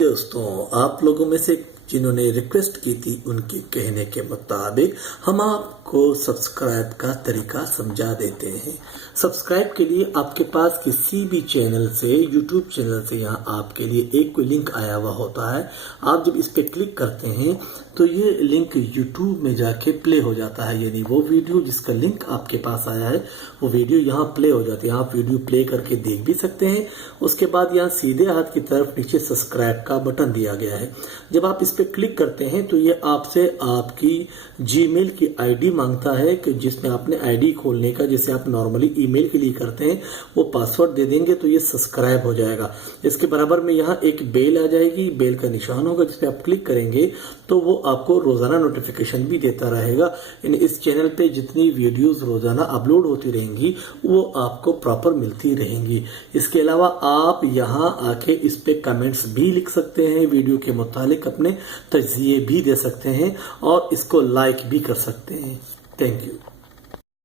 दोस्तों, आप लोगों में से जिन्होंने रिक्वेस्ट की थी उनके कहने के मुताबिक हम आपको सब्सक्राइब का तरीका समझा देते हैं। सब्सक्राइब के लिए आपके पास किसी भी चैनल से, यूट्यूब चैनल से यहाँ आपके लिए एक कोई लिंक आया हुआ होता है। आप जब इस पर क्लिक करते हैं तो ये लिंक यूट्यूब में जाके प्ले हो जाता है, यानी वो वीडियो जिसका लिंक आपके पास आया है वो वीडियो यहाँ प्ले हो जाती है। आप वीडियो प्ले करके देख भी सकते हैं। उसके बाद यहाँ सीधे हाथ की तरफ नीचे सब्सक्राइब का बटन दिया गया है। जब आप इस पे क्लिक करते हैं तो ये आपसे आपकी जीमेल की आईडी मांगता है कि जिसमें आपने आईडी खोलने का, जैसे आप नॉर्मली ईमेल के लिए करते हैं, वो पासवर्ड दे देंगे तो ये सब्सक्राइब हो जाएगा। इसके बराबर में यहाँ एक बेल आ जाएगी, बेल का निशान होगा जिस पे आप क्लिक करेंगे तो वो आपको रोजाना नोटिफिकेशन भी देता रहेगा। इस चैनल पे जितनी वीडियोस रोजाना अपलोड होती रहेंगी वो आपको प्रॉपर मिलती रहेंगी। इसके अलावा आप यहाँ आके इस पे कमेंट्स भी लिख सकते हैं, वीडियो के मुतालिक अपने तजिए भी दे सकते हैं और इसको लाइक भी कर सकते हैं। Thank you.